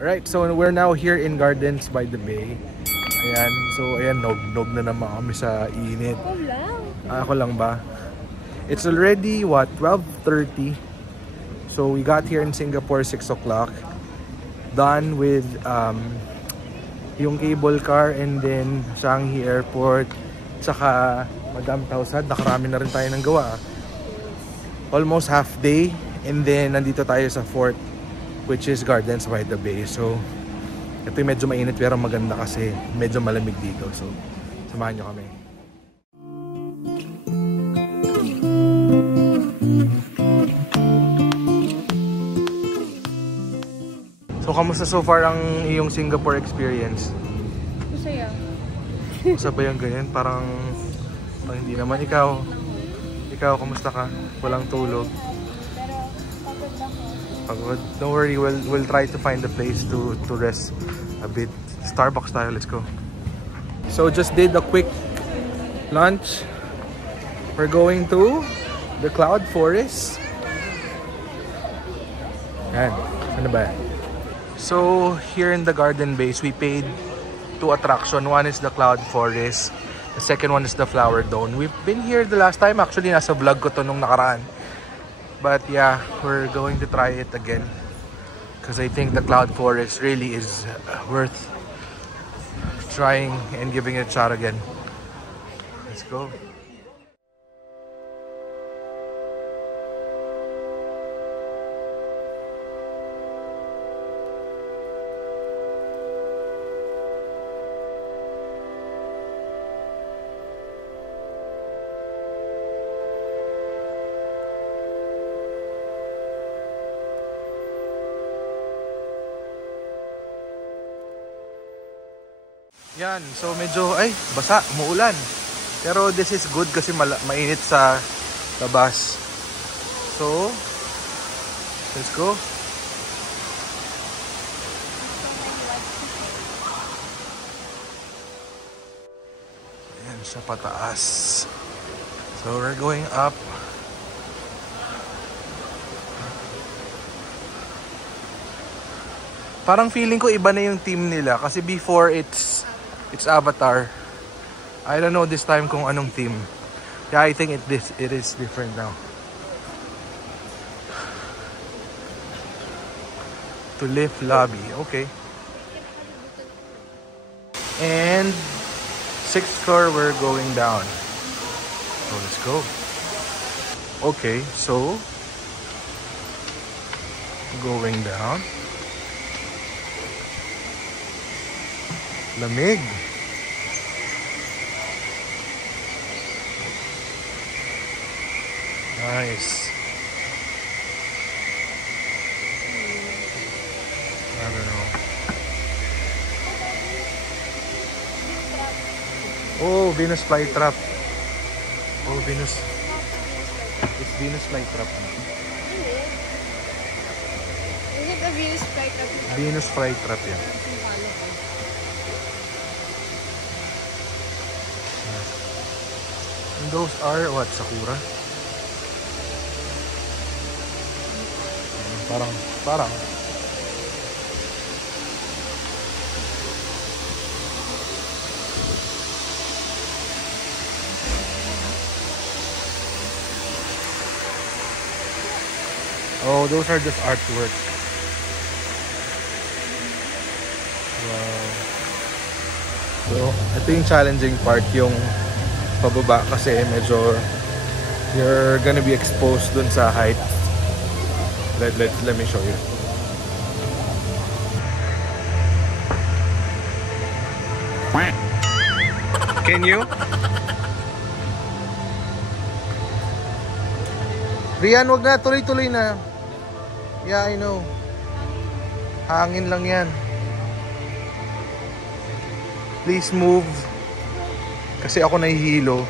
Alright, so we're now here in Gardens by the Bay. Ayan, so ayan, nog na naman kami sa init. Ako lang. Ako lang ba? It's already, what, 12:30. So we got here in Singapore 6 o'clock. Done with yung cable car and then Changi Airport. Tsaka Madam Tausad, nakarami na rin tayo ng gawa. Almost half day. And then nandito tayo sa fort, which is Gardens by the Bay. So ito yung medyo mainit pero maganda kasi medyo malamig dito. So samahan nyo kami. So kamusta so far ang iyong Singapore experience? Masaya. Masaya ba yung ganyan? Parang hindi naman. Ikaw, kamusta ka? Walang tulog? Pagod. Don't worry, we'll try to find a place to rest a bit. Starbucks tayo, let's go. So just did a quick lunch. We're going to the Cloud Forest. Yan, saan na ba? So here in the Garden Base, we paid 2 attractions. One is the Cloud Forest. The second one is the Flower Dome. We've been here the last time. Actually, nasa vlog ko to nung nakaraan. But yeah, we're going to try it again because I think the Cloud Forest really is worth trying and giving it a shot again. Let's go. Yan, so medyo, basa, umuulan. Pero this is good kasi mainit sa labas. So, let's go. Yan siya pataas. So, we're going up. Parang feeling ko iba na yung team nila kasi before it's Avatar. I don't know this time kung anong team. Yeah, I think it is different now. To lift lobby, okay. And 6th floor, we're going down. So let's go. Okay, so going down. Lamig. Nice. I don't know. Oh, Venus Flytrap. Oh, Venus. It's Venus Flytrap. Is it a Venus Flytrap? Venus Flytrap, yeah. And those are what? Sakura? Parang. Oh, those are just artwork. Wow. So, ito yung challenging part, yung pababa kasi medyo you're gonna be exposed dun sa height. Let me show you. Can you? Rian, wag na, tuloy-tuloy na. Yeah, I know. Hangin lang yan. Please move. Kasi ako nahihilo.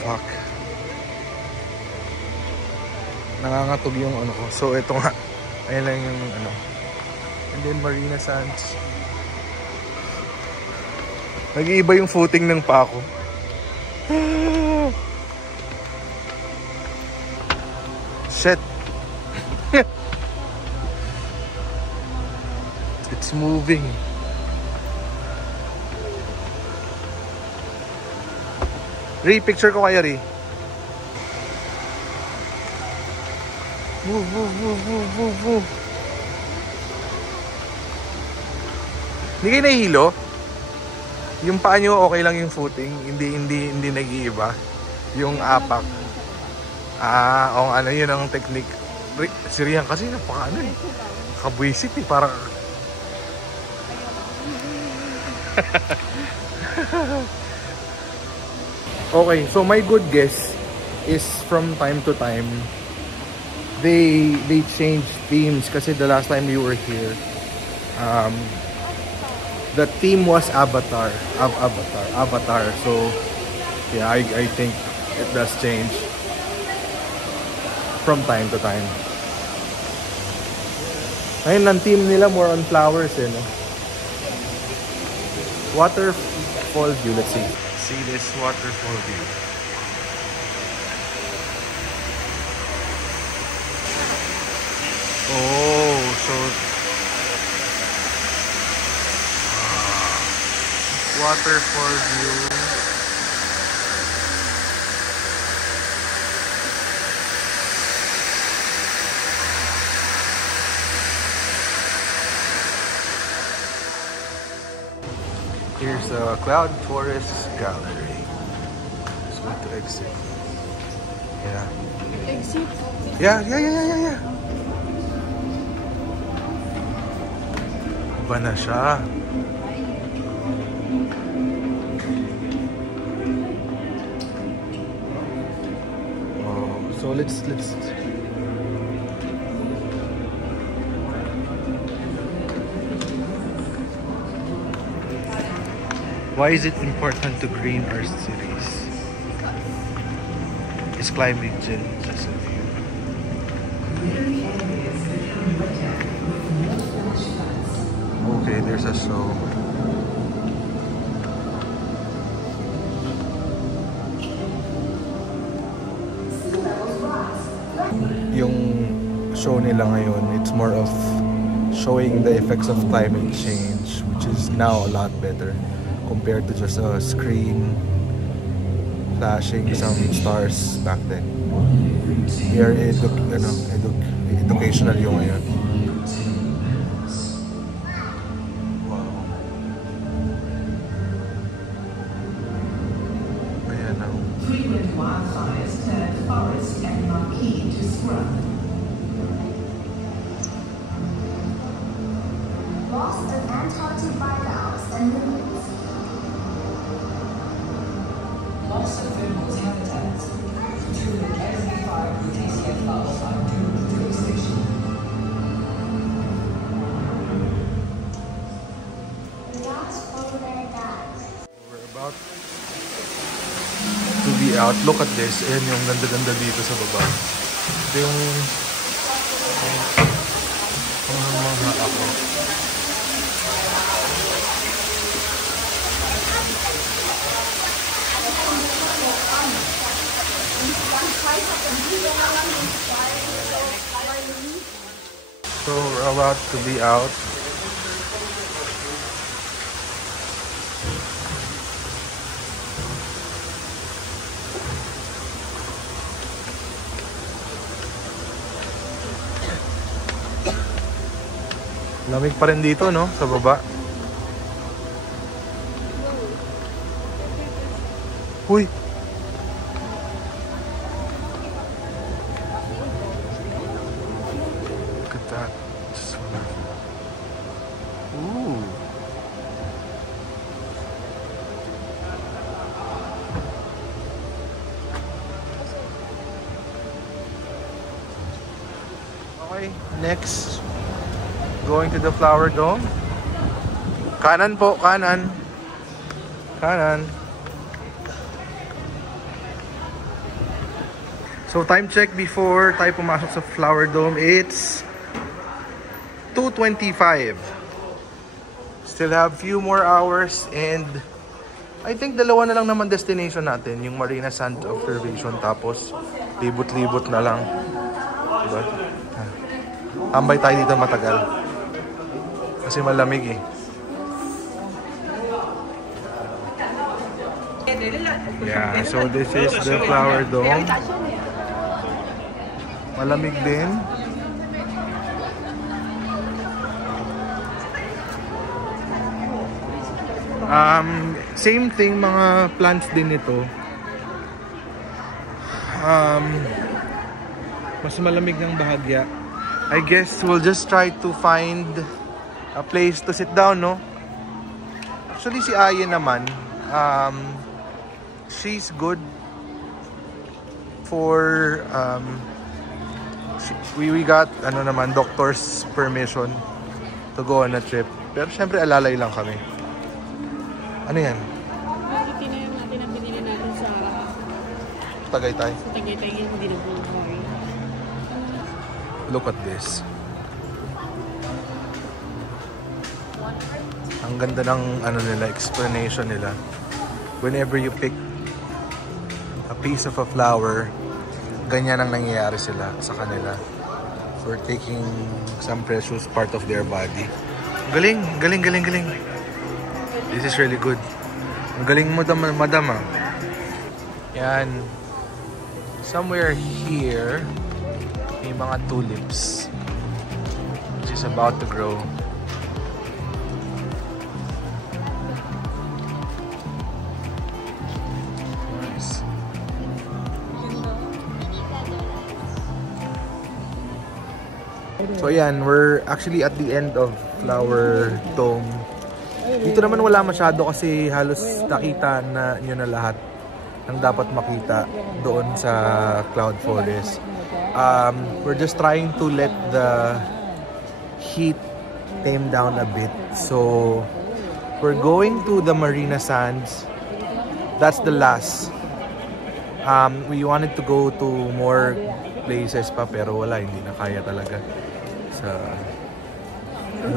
Fuck. Nangangatog yung ano ko. So ito nga. Ayan lang yung ano. And then Marina Sands. Nag-iiba yung footing ng pa ko. Shit. It's moving. Ri, picture ko kayo, Ri. Move, move, move, move, move, move. Hindi kayo nahihilo? Yung paa nyo okay lang yung footing, hindi nag-iiba. Yung apak. O ano yun ang technique. Si Rian kasi napaka ano eh. Kabwisit eh, parang... Okay, so my good guess is from time to time they change themes kasi the last time we were here the theme was Avatar. So yeah, I think it does change from time to time. Ngayon ang theme nila more on flowers eh, no? Waterfall view, let's see. See this waterfall view. Oh, so waterfall view. Here's the Cloud Forest Gallery. Let's go to exit. Yeah. Exit? Yeah. Iba na siya. Oh, so let's Why is it important to green our cities? Is climate change just a view? Okay, there's a show. Yung show nila ngayon, it's more of showing the effects of climate change, which is now a lot better compared to just a screen flashing some stars back then. Here, educational yung ngayon. Wow. Ayan ang... Frequent wildfires turned forest and marquee to scrub. Loss of Antarctic bivalves and limits. Loss of Vermal's habitats. To the Academy 5 Rutasia fowl are doomed to extinction. Lots over there dies. We're about to be out. Look at this. Ayan yung ganda-ganda dito sa baba. Ito yung mga ako. So we're about to be out. Lamig pa rin dito, no? Sa baba. Uy! Look at that. Just wonderful. Ooh! Okay, next. Going to the Flower Dome. Kanan po, kanan. Kanan. So time check before tayo pumasok sa Flower Dome, it's 2:25. Still have few more hours and I think dalawa na lang naman destination natin, yung Marina Sand Observation, tapos libot-libot na lang. Diba? Tambay tayo dito matagal. Kasi malamig eh. Yeah, so this is the flower dome. Malamig din. Same thing, mga plants din ito. Mas malamig ng bahagya. I guess we'll just try to find a place to sit down, no? Actually, si Aya naman, she's good for, we got, ano naman, doctor's permission to go on a trip. Pero syempre, alalay lang kami. Ano yan? Tinayin natin ang binili natin sa Tagaytay. Sa Tagaytay yung hindi na buhay. Look at this. Ang ganda ng ano nila, explanation nila. Whenever you pick a piece of a flower, ganyan ang nangyayari sila sa kanila. For taking some precious part of their body. Galing, galing, galing, galing. This is really good. Ang galing mo, madam, ah. Yan. Somewhere here, may mga tulips. Which is about to grow. Nice. So ayan, we're actually at the end of Flower Dome. Dito naman wala masyado kasi halos nakita na nyo na lahat ng dapat makita doon sa Cloud Forest. We're just trying to let the heat tame down a bit. So we're going to the Marina Sands. That's the last. We wanted to go to more places pa pero wala, hindi na kaya talaga. Sa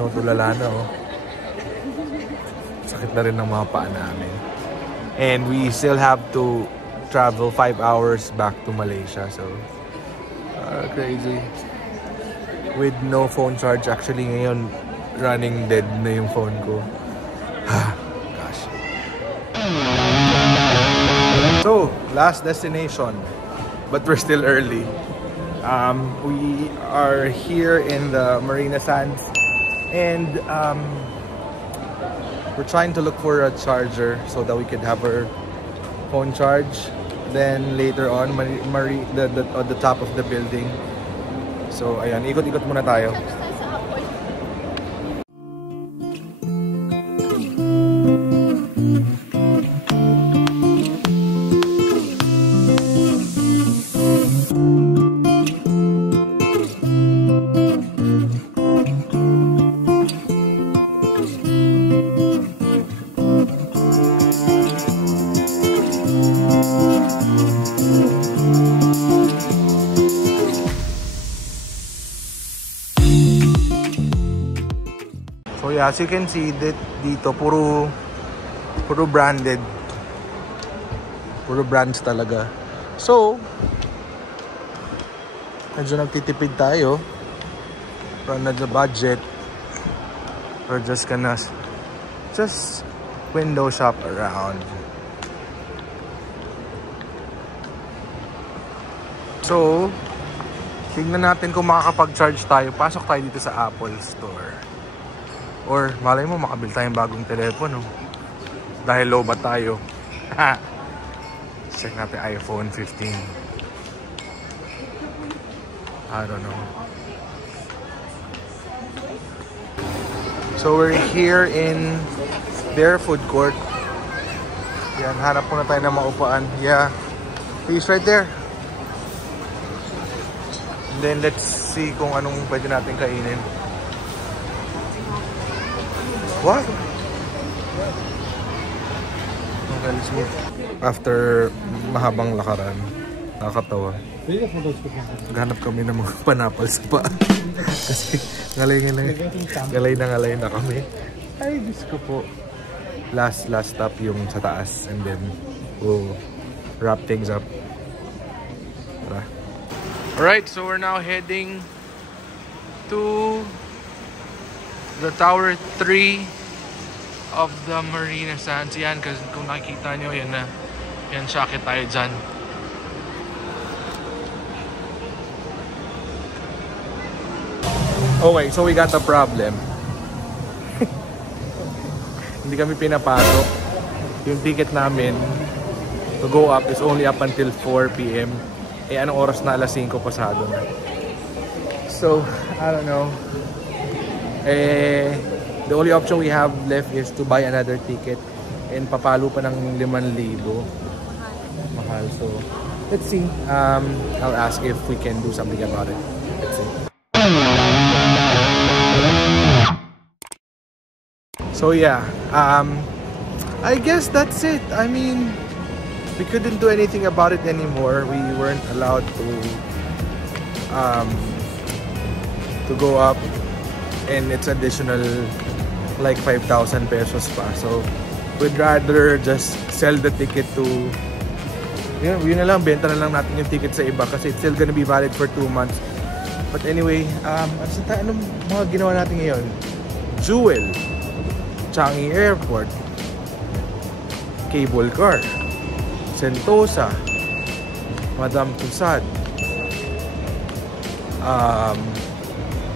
tulala na, oh. Sakit na rin ng mga paa namin. And we still have to travel 5 hours back to Malaysia. So, crazy. With no phone charge. Actually, ngayon, running dead na yung phone ko. Gosh. So, last destination. But we're still early. We are here in the Marina Sands. And, we're trying to look for a charger so that we could have our phone charge. Then later on, on the top of the building. So ayan, ikot-ikot muna tayo. So yeah, as you can see that dito puro branded. Puro brands talaga. So medyo nagtitipid tayo. Run na the budget. We're just gonna window shop around. So tingnan natin kung makakapag-charge tayo. Pasok tayo dito sa Apple Store. Or malay mo makabil tayong bagong telepono. Dahil low ba tayo? Check natin iPhone 15. I don't know. So we're here in their food court. Yan, hanap muna tayo ng maupaan. Yeah. He's right there. And then let's see kung anong pwede natin kainin. What? Okay, let's move. After mahabang lakaran, nakakatawa. Naghanap kami ng mga panapal sa paa. Kasi ngalay na kami. Ay, Diyos ko po. Last stop yung sa taas. And then, we'll wrap things up. Tara. Alright, so we're now heading to the Tower 3 of the Marina Sands. Yan, kasi kung nakikita nyo, yan na. Yan, sakit tayo dyan. Okay, so we got a problem. Hindi kami pinapasok. Yung ticket namin to go up is only up until 4 PM. Eh, anong oras na? Alas 5 pasado na. So, I don't know. The only option we have left is to buy another ticket. And papalo pa ng 5,000. Mahal. So, let's see. I'll ask if we can do something about it. Let's see. So yeah, I guess that's it. I mean, we couldn't do anything about it anymore. We weren't allowed to go up, and it's additional like 5,000 pesos pa. So we'd rather just sell the ticket to, yun na lang, benta na lang natin yung ticket sa iba kasi it's still gonna be valid for 2 months. But anyway, anong mga ginawa natin ngayon? Jewel, Changi Airport, cable car, Sentosa, Madame Tussauds,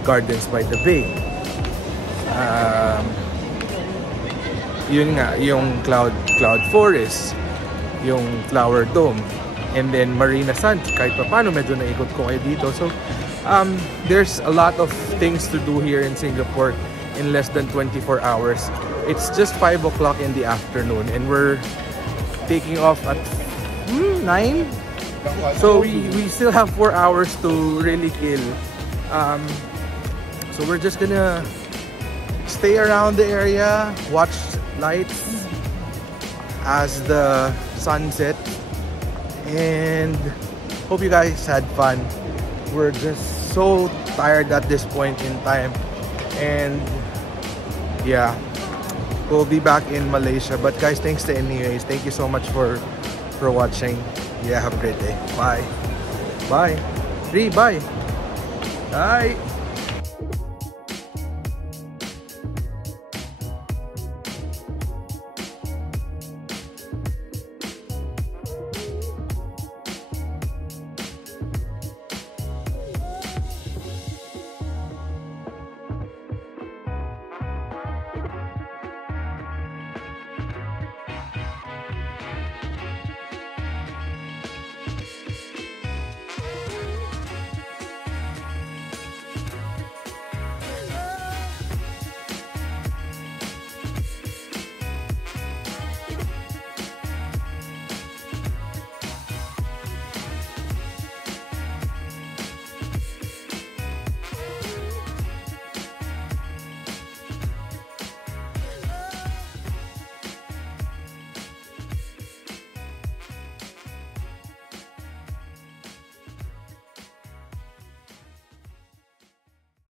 Gardens by the Bay, yun nga, yung Cloud Forest, yung Flower Dome, and then Marina Sands. Kahit pa paano, medyo naikot ko kayo dito. So there's a lot of things to do here in Singapore in less than 24 hours. It's just 5 o'clock in the afternoon and we're taking off at 9. So we still have 4 hours to really kill. So we're just gonna stay around the area, watch lights as the sun sets, and hope you guys had fun. We're just so tired at this point in time, and yeah, we'll be back in Malaysia. But guys, thanks to anyways. Thank you so much for watching. Yeah, have a great day. Bye. Bye. Bye. Bye.